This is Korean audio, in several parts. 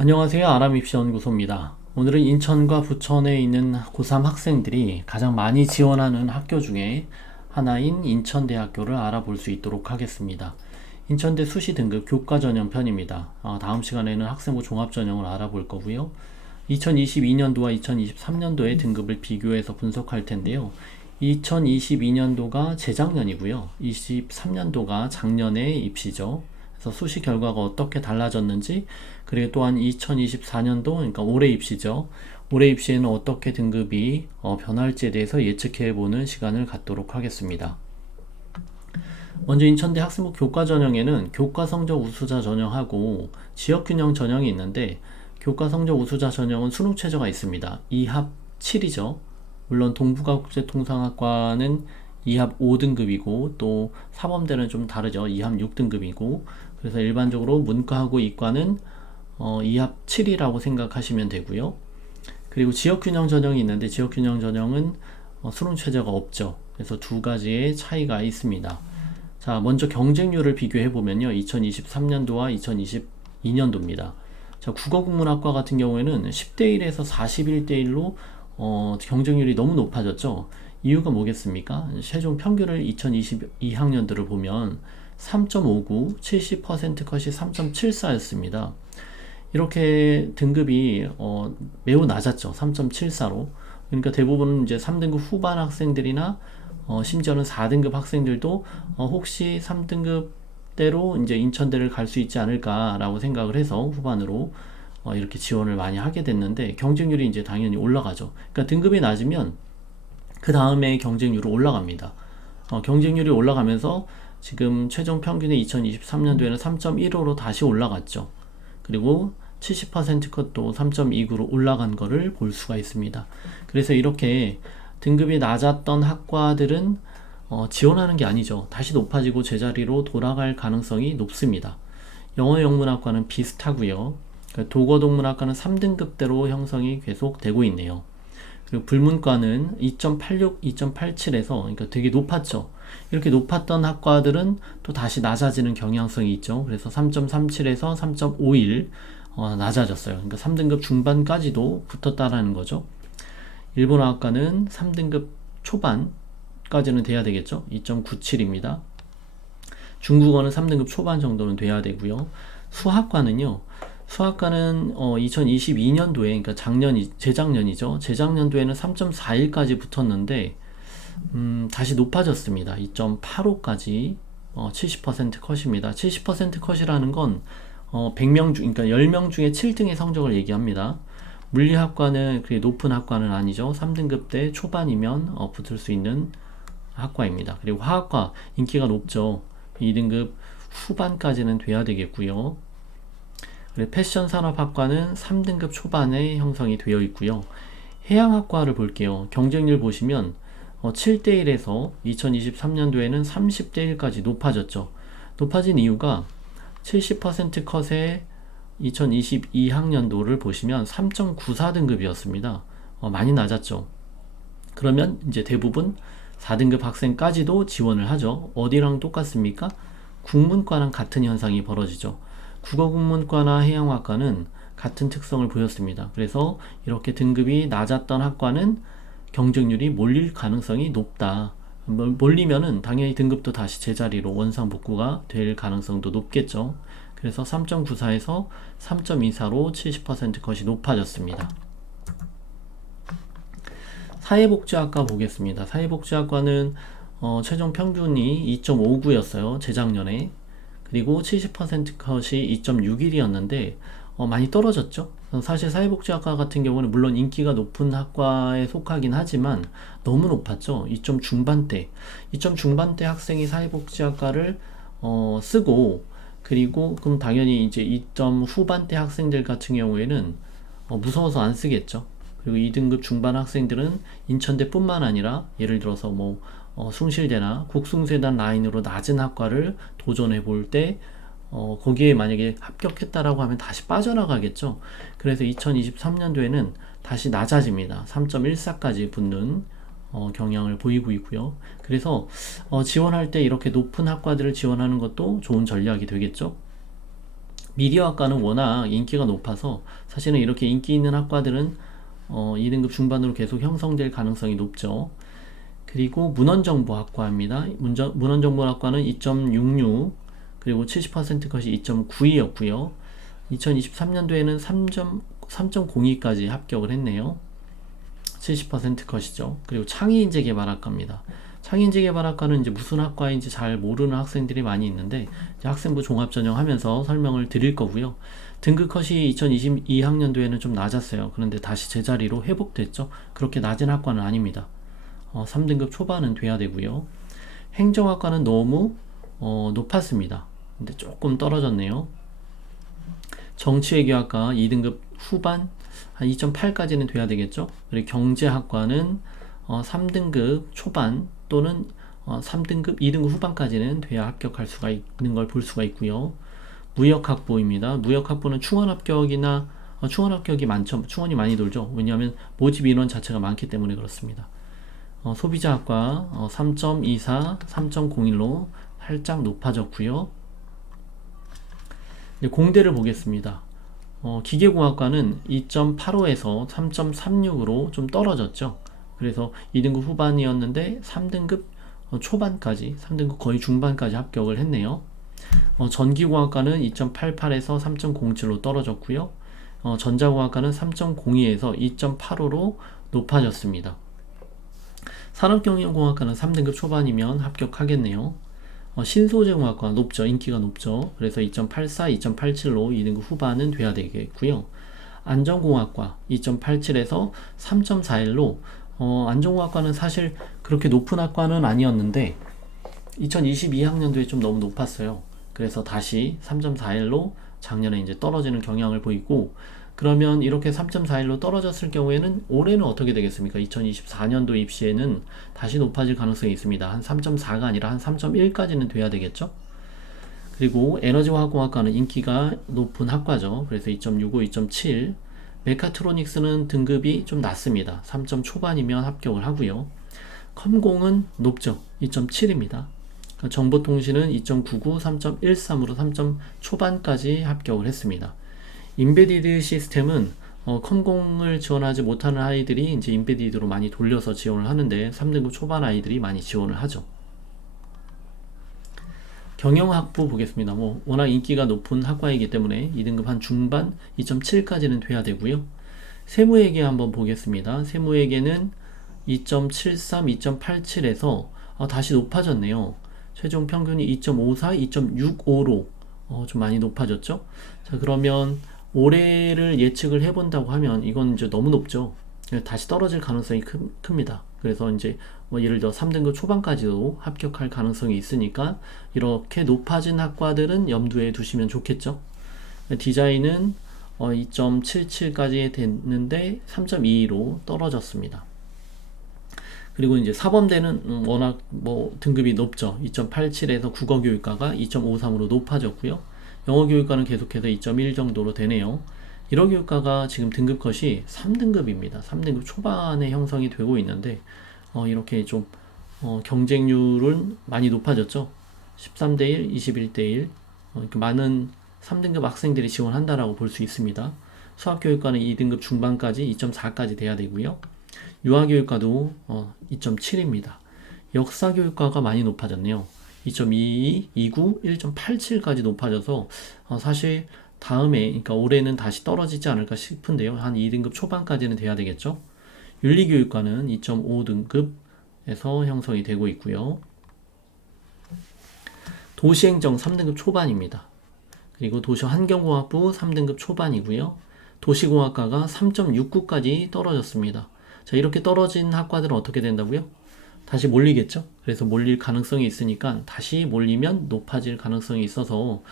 안녕하세요. 아람입시연구소입니다. 오늘은 인천과 부천에 있는 고3 학생들이 가장 많이 지원하는 학교 중에 하나인 인천대학교를 알아볼 수 있도록 하겠습니다. 인천대 수시 등급 교과 전형 편입니다. 다음 시간에는 학생부 종합 전형을 알아볼 거고요. 2022년도와 2023년도의 등급을 비교해서 분석할 텐데요. 2022년도가 재작년이고요. 23년도가 작년의 입시죠. 그래서 수시 결과가 어떻게 달라졌는지, 그리고 또한 2024년도, 그러니까 올해 입시죠. 올해 입시에는 어떻게 등급이 변할지에 대해서 예측해보는 시간을 갖도록 하겠습니다. 먼저 인천대 학생부 교과 전형에는 교과 성적 우수자 전형하고 지역균형 전형이 있는데, 교과 성적 우수자 전형은 수능 최저가 있습니다. 2합 7이죠. 물론 동북아국제통상학과는 2합 5등급이고 또 사범대는 좀 다르죠. 2합 6등급이고, 그래서 일반적으로 문과하고 이과는 2합 7이라고 생각하시면 되고요. 그리고 지역균형 전형이 있는데 지역균형 전형은 수능 최저가 없죠. 그래서 두 가지의 차이가 있습니다. 자, 먼저 경쟁률을 비교해 보면요. 2023년도와 2022년도입니다. 자, 국어국문학과 같은 경우에는 10대1에서 41대1로 경쟁률이 너무 높아졌죠. 이유가 뭐겠습니까? 최종 평균을 2022학년들을 보면 3.59, 70% 컷이 3.74였습니다. 이렇게 등급이 매우 낮았죠. 3.74로. 그러니까 대부분 이제 3등급 후반 학생들이나 심지어는 4등급 학생들도 혹시 3등급대로 이제 인천대를 갈 수 있지 않을까라고 생각을 해서 후반으로 이렇게 지원을 많이 하게 됐는데, 경쟁률이 이제 당연히 올라가죠. 그러니까 등급이 낮으면 그 다음에 경쟁률이 올라갑니다. 경쟁률이 올라가면서 지금 최종 평균이 2023년도에는 3.15로 다시 올라갔죠. 그리고 70% 컷도 3.29로 올라간 거를 볼 수가 있습니다. 그래서 이렇게 등급이 낮았던 학과들은 지원하는 게 아니죠. 다시 높아지고 제자리로 돌아갈 가능성이 높습니다. 영어영문학과는 비슷하고요. 도거동문학과는 3등급대로 형성이 계속 되고 있네요. 그리고 불문과는 2.86, 2.87에서 그러니까 되게 높았죠. 이렇게 높았던 학과들은 또 다시 낮아지는 경향성이 있죠. 그래서 3.37에서 3.51 낮아졌어요. 그러니까 3등급 중반까지도 붙었다라는 거죠. 일본어학과는 3등급 초반까지는 돼야 되겠죠. 2.97입니다. 중국어는 3등급 초반 정도는 돼야 되고요. 수학과는요. 수학과는 2022년도에, 그러니까 재작년이죠. 재작년도에는 3.41까지 붙었는데 다시 높아졌습니다. 2.85까지 70% 컷입니다. 70% 컷이라는 건 100명 중, 그러니까 10명 중에 7등의 성적을 얘기합니다. 물리학과는 그게 높은 학과는 아니죠. 3등급대 초반이면 붙을 수 있는 학과입니다. 그리고 화학과 인기가 높죠. 2등급 후반까지는 돼야 되겠고요. 그리고 패션산업학과는 3등급 초반에 형성이 되어 있고요. 해양학과를 볼게요. 경쟁률 보시면 7대1에서 2023년도에는 30대1까지 높아졌죠. 높아진 이유가 70% 컷의 2022학년도를 보시면 3.94등급이었습니다. 많이 낮았죠. 그러면 이제 대부분 4등급 학생까지도 지원을 하죠. 어디랑 똑같습니까? 국문과랑 같은 현상이 벌어지죠. 국어국문과나 해양학과는 같은 특성을 보였습니다. 그래서 이렇게 등급이 낮았던 학과는 경쟁률이 몰릴 가능성이 높다. 몰리면은 당연히 등급도 다시 제자리로 원상복구가 될 가능성도 높겠죠. 그래서 3.94에서 3.24로 70% 컷이 높아졌습니다. 사회복지학과 보겠습니다. 사회복지학과는 최종 평균이 2.59였어요. 재작년에. 그리고 70% 컷이 2.61이었는데 많이 떨어졌죠. 사실 사회복지학과 같은 경우는 물론 인기가 높은 학과에 속하긴 하지만 너무 높았죠. 2점 중반대. 2점 중반대 학생이 사회복지학과를 쓰고, 그리고 그럼 당연히 이제 2점 후반대 학생들 같은 경우에는 무서워서 안 쓰겠죠. 그리고 2등급 중반 학생들은 인천대뿐만 아니라 예를 들어서 뭐 숭실대나 국숭세단 라인으로 낮은 학과를 도전해 볼 때 거기에 만약에 합격했다라고 하면 다시 빠져나가겠죠. 그래서 2023년도에는 다시 낮아집니다. 3.14까지 붙는 경향을 보이고 있고요. 그래서 지원할 때 이렇게 높은 학과들을 지원하는 것도 좋은 전략이 되겠죠. 미디어학과는 워낙 인기가 높아서 사실은 이렇게 인기 있는 학과들은 2등급 중반으로 계속 형성될 가능성이 높죠. 그리고 문헌정보학과입니다. 문헌정보학과는 2.66, 그리고 70% 컷이 2.92였고요. 2023년도에는 3.02까지 합격을 했네요. 70% 컷이죠. 그리고 창의인재개발학과입니다. 창의인재개발학과는 이제 무슨 학과인지 잘 모르는 학생들이 많이 있는데 이제 학생부 종합전형하면서 설명을 드릴 거고요. 등급 컷이 2022학년도에는 좀 낮았어요. 그런데 다시 제자리로 회복됐죠. 그렇게 낮은 학과는 아닙니다. 3등급 초반은 돼야 되고요. 행정학과는 너무 높았습니다. 근데 조금 떨어졌네요. 정치외교학과 2등급 후반 한 2.8까지는 돼야 되겠죠. 그리고 경제학과는 3등급 초반 또는 3등급, 2등급 후반까지는 돼야 합격할 수가 있는 걸 볼 수가 있고요. 무역학부입니다. 무역학부는 충원 합격이 많죠. 충원이 많이 돌죠. 왜냐하면 모집 인원 자체가 많기 때문에 그렇습니다. 소비자학과 3.24, 3.01로 살짝 높아졌고요. 공대를 보겠습니다. 기계공학과는 2.85에서 3.36으로 좀 떨어졌죠. 그래서 2등급 후반이었는데 3등급 초반까지, 3등급 거의 중반까지 합격을 했네요. 전기공학과는 2.88에서 3.07로 떨어졌고요. 전자공학과는 3.02에서 2.85로 높아졌습니다. 산업경영공학과는 3등급 초반이면 합격하겠네요. 신소재공학과 높죠. 인기가 높죠. 그래서 2.84, 2.87로 2등급 후반은 돼야 되겠고요. 안전공학과 2.87에서 3.41로 안전공학과는 사실 그렇게 높은 학과는 아니었는데 2022학년도에 좀 너무 높았어요. 그래서 다시 3.41로 작년에 이제 떨어지는 경향을 보이고, 그러면 이렇게 3.41로 떨어졌을 경우에는 올해는 어떻게 되겠습니까? 2024년도 입시에는 다시 높아질 가능성이 있습니다. 한 3.4가 아니라 한 3.1까지는 돼야 되겠죠? 그리고 에너지화학공학과는 인기가 높은 학과죠. 그래서 2.65, 2.7. 메카트로닉스는 등급이 좀 낮습니다. 3점 초반이면 합격을 하고요. 컴공은 높죠. 2.7입니다. 정보통신은 2.99, 3.13으로 3점 초반까지 합격을 했습니다. 인베디드 시스템은 컴공을 지원하지 못하는 아이들이 이제 인베디드로 많이 돌려서 지원을 하는데 3등급 초반 아이들이 많이 지원을 하죠. 경영학부 보겠습니다. 워낙 인기가 높은 학과이기 때문에 2등급 한 중반 2.7까지는 돼야 되고요. 세무회계 한번 보겠습니다. 세무회계는 2.73, 2.87에서 다시 높아졌네요. 최종 평균이 2.54, 2.65로 좀 많이 높아졌죠. 자, 그러면 올해를 예측을 해본다고 하면 이건 이제 너무 높죠. 다시 떨어질 가능성이 큽니다. 그래서 이제 예를 들어 3등급 초반까지도 합격할 가능성이 있으니까 이렇게 높아진 학과들은 염두에 두시면 좋겠죠. 디자인은 2.77까지 됐는데 3.22로 떨어졌습니다. 그리고 이제 사범대는 워낙 등급이 높죠. 2.87에서 국어교육과가 2.53으로 높아졌고요. 영어교육과는 계속해서 2.1 정도로 되네요. 일어교육과가 지금 등급 컷이 3등급입니다. 3등급 초반에 형성이 되고 있는데 이렇게 좀 경쟁률은 많이 높아졌죠. 13대1, 21대1 많은 3등급 학생들이 지원한다라고 볼 수 있습니다. 수학교육과는 2등급 중반까지 2.4까지 돼야 되고요. 유아교육과도 2.7입니다. 역사교육과가 많이 높아졌네요. 2.22, 29, 1.87까지 높아져서 사실 다음에, 그러니까 올해는 다시 떨어지지 않을까 싶은데요. 한 2등급 초반까지는 돼야 되겠죠. 윤리교육과는 2.5등급에서 형성이 되고 있고요. 도시행정 3등급 초반입니다. 그리고 도시환경공학부 3등급 초반이고요. 도시공학과가 3.69까지 떨어졌습니다. 자, 이렇게 떨어진 학과들은 어떻게 된다고요? 다시 몰리겠죠? 그래서 몰릴 가능성이 있으니까 다시 몰리면 높아질 가능성이 있어서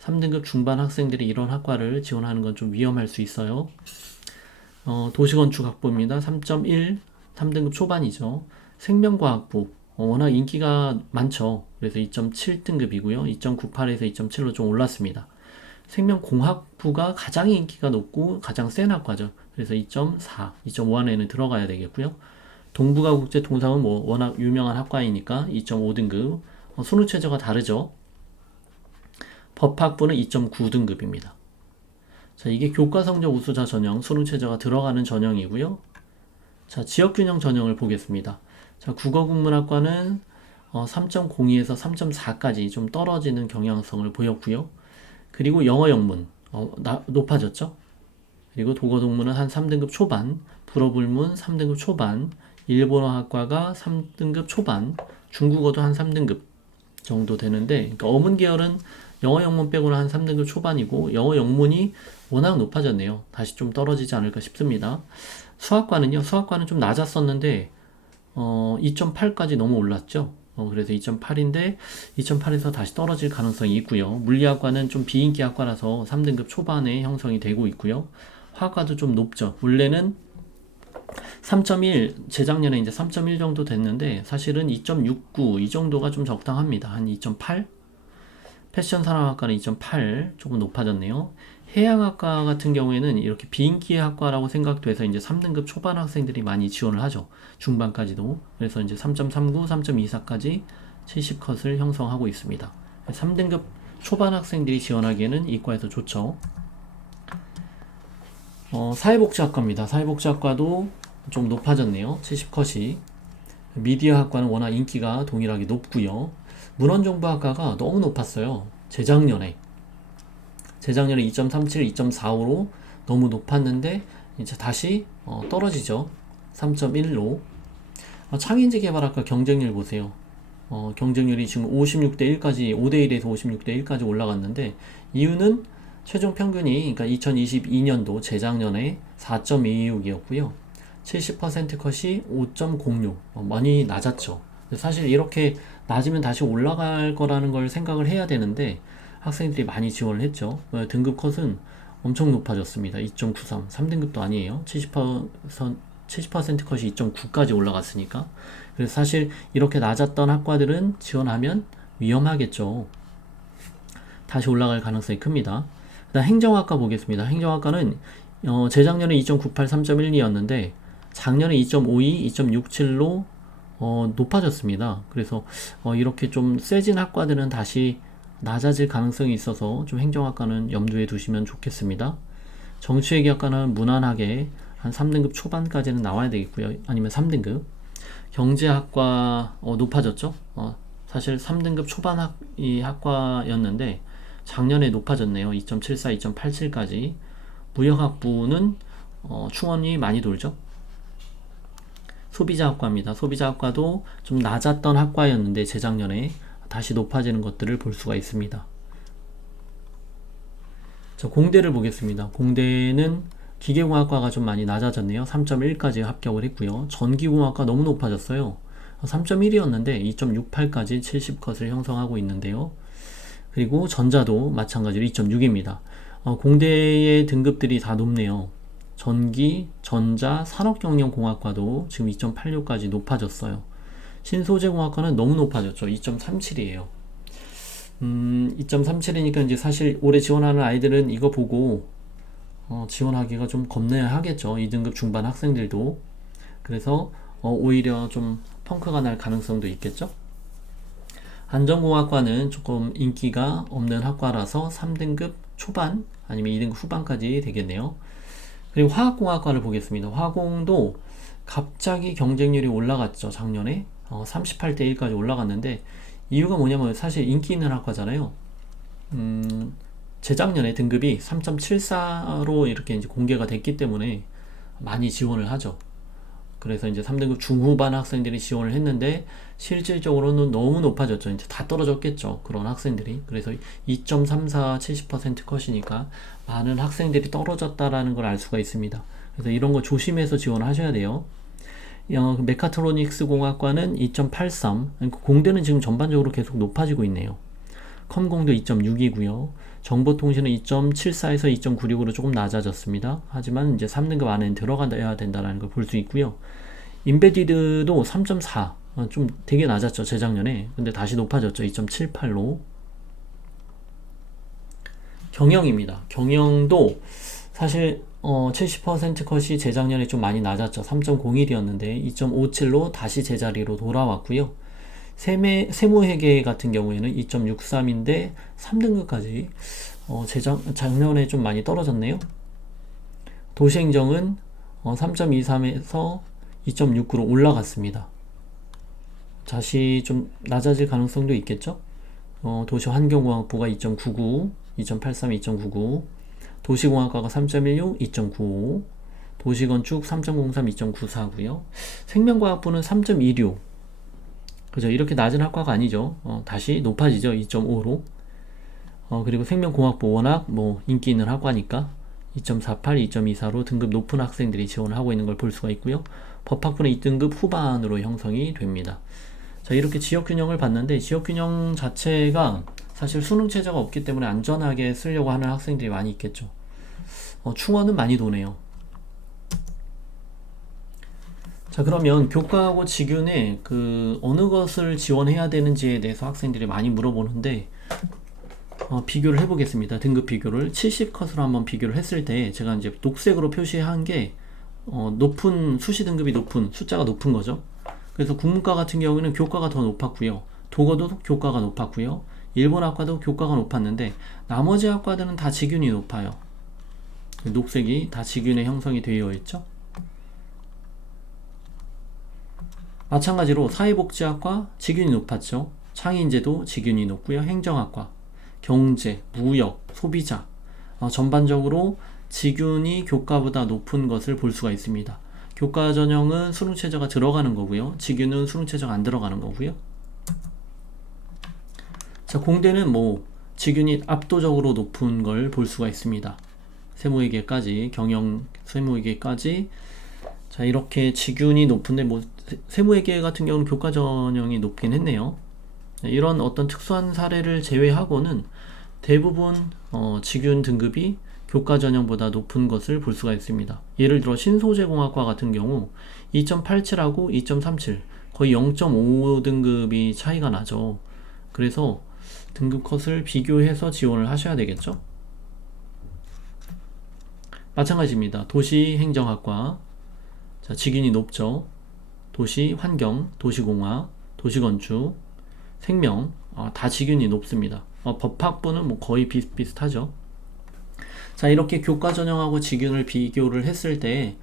3등급 중반 학생들이 이런 학과를 지원하는 건 좀 위험할 수 있어요. 도시건축학부입니다. 3.1, 3등급 초반이죠. 생명과학부 워낙 인기가 많죠. 그래서 2.7등급이고요. 2.98에서 2.7로 좀 올랐습니다. 생명공학부가 가장 인기가 높고 가장 센 학과죠. 그래서 2.4, 2.5 안에는 들어가야 되겠고요. 동부가국제통상은 워낙 유명한 학과이니까 2.5등급. 순위 최저가 다르죠. 법학부는 2.9등급입니다. 자, 이게 교과성적 우수자 전형, 수능 최저가 들어가는 전형이고요. 자, 지역균형 전형을 보겠습니다. 자, 국어국문학과는 3.02에서 3.4까지 좀 떨어지는 경향성을 보였고요. 그리고 영어 영문 높아졌죠. 그리고 독어동문은 한 3등급 초반, 불어불문 3등급 초반, 일본어학과가 3등급 초반, 중국어도 한 3등급 정도 되는데, 그러니까 어문 계열은 영어 영문 빼고는 한 3등급 초반이고, 영어 영문이 워낙 높아졌네요. 다시 좀 떨어지지 않을까 싶습니다. 수학과는요, 수학과는 좀 낮았었는데 2.8까지 너무 올랐죠. 그래서 2.8인데 2.8에서 다시 떨어질 가능성이 있고요. 물리학과는 좀 비인기 학과라서 3등급 초반에 형성이 되고 있고요. 화학과도 좀 높죠. 원래는 3.1, 재작년에 이제 3.1 정도 됐는데 사실은 2.69 이 정도가 좀 적당합니다. 한 2.8? 패션 산업학과는 2.8 조금 높아졌네요. 해양학과 같은 경우에는 이렇게 비인기 학과라고 생각돼서 이제 3등급 초반 학생들이 많이 지원을 하죠. 중반까지도. 그래서 이제 3.39, 3.24까지 70컷을 형성하고 있습니다. 3등급 초반 학생들이 지원하기에는 이과에서 좋죠. 사회복지학과입니다. 사회복지학과도 좀 높아졌네요. 70컷이. 미디어학과는 워낙 인기가 동일하게 높고요. 문헌정보학과가 너무 높았어요. 재작년에 2.37, 2.45로 너무 높았는데 이제 다시 떨어지죠. 3.1로. 창인지 개발학과 경쟁률 보세요. 경쟁률이 지금 56대 1까지 5대 1에서 56대 1까지 올라갔는데 이유는 최종 평균이 그러니까 2022년도 재작년에 4.26이었고요. 70% 컷이 5.06 많이 낮았죠. 사실 이렇게 낮으면 다시 올라갈 거라는 걸 생각을 해야 되는데 학생들이 많이 지원을 했죠. 등급 컷은 엄청 높아졌습니다. 2.93 3등급도 아니에요. 70% 컷이 2.9까지 올라갔으니까. 그래서 사실 이렇게 낮았던 학과들은 지원하면 위험하겠죠. 다시 올라갈 가능성이 큽니다. 그다음 행정학과 보겠습니다. 행정학과는 재작년에 2.98, 3.12였는데 작년에 2.52, 2.67로 높아졌습니다. 그래서 이렇게 좀 세진 학과들은 다시 낮아질 가능성이 있어서 좀 행정학과는 염두에 두시면 좋겠습니다. 정치외교학과는 무난하게 한 3등급 초반까지는 나와야 되겠고요. 아니면 3등급. 경제학과 높아졌죠. 사실 3등급 초반 이 학과였는데 작년에 높아졌네요. 2.74, 2.87까지. 무역학부는 충원이 많이 돌죠. 소비자학과입니다. 소비자학과도 좀 낮았던 학과였는데 재작년에 다시 높아지는 것들을 볼 수가 있습니다. 자, 공대를 보겠습니다. 공대는 기계공학과가 좀 많이 낮아졌네요. 3.1까지 합격을 했고요. 전기공학과 너무 높아졌어요. 3.1이었는데 2.68까지 70컷을 형성하고 있는데요. 그리고 전자도 마찬가지로 2.6입니다. 공대의 등급들이 다 높네요. 전기, 전자, 산업경영공학과도 지금 2.86까지 높아졌어요. 신소재공학과는 너무 높아졌죠. 2.37이에요. 2.37이니까 이제 사실 올해 지원하는 아이들은 이거 보고 지원하기가 좀 겁내야 하겠죠. 2등급 중반 학생들도. 그래서 오히려 좀 펑크가 날 가능성도 있겠죠. 안전공학과는 조금 인기가 없는 학과라서 3등급 초반 아니면 2등급 후반까지 되겠네요. 그리고 화학공학과를 보겠습니다. 화공도 갑자기 경쟁률이 올라갔죠. 작년에 38대 1까지 올라갔는데 이유가 뭐냐면 사실 인기 있는 학과잖아요. 재작년에 등급이 3.74로 이렇게 이제 공개가 됐기 때문에 많이 지원을 하죠. 그래서 이제 3등급 중후반 학생들이 지원을 했는데 실질적으로는 너무 높아졌죠. 이제 다 떨어졌겠죠. 그런 학생들이. 그래서 2.34 70% 컷이니까 많은 학생들이 떨어졌다라는 걸 알 수가 있습니다. 그래서 이런 거 조심해서 지원하셔야 돼요. 메카트로닉스 공학과는 2.83. 공대는 지금 전반적으로 계속 높아지고 있네요. 컴공도 2.6이고요. 정보통신은 2.74에서 2.96으로 조금 낮아졌습니다. 하지만 이제 3등급 안에 들어가야 된다는 걸 볼 수 있고요. 인베디드도 3.4. 좀 되게 낮았죠. 재작년에. 근데 다시 높아졌죠. 2.78로. 경영입니다. 경영도 사실 70% 컷이 재작년에 좀 많이 낮았죠. 3.01이었는데 2.57로 다시 제자리로 돌아왔고요. 세무회계 같은 경우에는 2.63인데 3등급까지 작년에 좀 많이 떨어졌네요. 도시행정은 3.23에서 2.69로 올라갔습니다. 다시 좀 낮아질 가능성도 있겠죠? 도시환경공학부가 2.99, 2.83, 2.99, 도시공학과가 3.16, 2.95, 도시건축 3.03, 2.94고요. 생명과학부는 3.26. 그죠? 이렇게 낮은 학과가 아니죠. 다시 높아지죠. 2.5로. 그리고 생명공학부 워낙 인기 있는 학과니까 2.48, 2.24로 등급 높은 학생들이 지원을 하고 있는 걸 볼 수가 있고요. 법학부는 2등급 후반으로 형성이 됩니다. 자, 이렇게 지역균형을 봤는데 지역균형 자체가 사실 수능 체제가 없기 때문에 안전하게 쓰려고 하는 학생들이 많이 있겠죠. 충원은 많이 도네요. 자, 그러면 교과하고 직윤에 어느 것을 지원해야 되는지에 대해서 학생들이 많이 물어보는데 비교를 해보겠습니다. 등급 비교를 70컷으로 한번 비교를 했을 때 제가 이제 녹색으로 표시한 게 높은 수시 등급이 높은 숫자가 높은 거죠. 그래서 국문과 같은 경우에는 교과가 더 높았고요. 독어도 교과가 높았고요. 일본학과도 교과가 높았는데 나머지 학과들은 다 직윤이 높아요. 녹색이 다 직윤에 형성이 되어 있죠. 마찬가지로 사회복지학과 직윤이 높았죠. 창의인재도 직윤이 높고요. 행정학과, 경제, 무역, 소비자 전반적으로 직윤이 교과보다 높은 것을 볼 수가 있습니다. 교과 전형은 수능 최저가 들어가는 거고요. 직윤은 수능 최저가 안 들어가는 거고요. 자, 공대는 직윤이 압도적으로 높은 걸 볼 수가 있습니다. 세무회계까지, 경영 세무회계까지. 자, 이렇게 직윤이 높은데 세무회계 같은 경우는 교과 전형이 높긴 했네요. 이런 어떤 특수한 사례를 제외하고는 대부분 직윤 등급이 교과 전형보다 높은 것을 볼 수가 있습니다. 예를 들어 신소재공학과 같은 경우 2.87하고 2.37 거의 0.5등급이 차이가 나죠. 그래서 등급 컷을 비교해서 지원을 하셔야 되겠죠. 마찬가지입니다. 도시행정학과, 자, 직윤이 높죠. 도시환경, 도시공학, 도시건축, 생명 다 직윤이 높습니다. 법학부는 거의 비슷비슷하죠. 자, 이렇게 교과 전형하고 직윤을 비교를 했을 때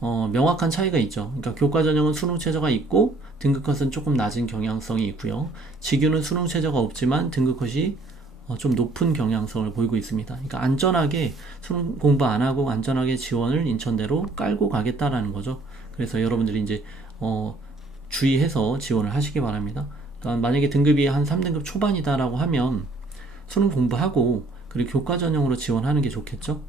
명확한 차이가 있죠. 그러니까 교과 전형은 수능 최저가 있고 등급 컷은 조금 낮은 경향성이 있고요. 직윤은 수능 최저가 없지만 등급 컷이 좀 높은 경향성을 보이고 있습니다. 그러니까 안전하게 수능 공부 안 하고 안전하게 지원을 인천대로 깔고 가겠다라는 거죠. 그래서 여러분들이 이제 주의해서 지원을 하시기 바랍니다. 그러니까 만약에 등급이 한 3등급 초반이다라고 하면 수능 공부하고 그리고 교과 전형으로 지원하는 게 좋겠죠.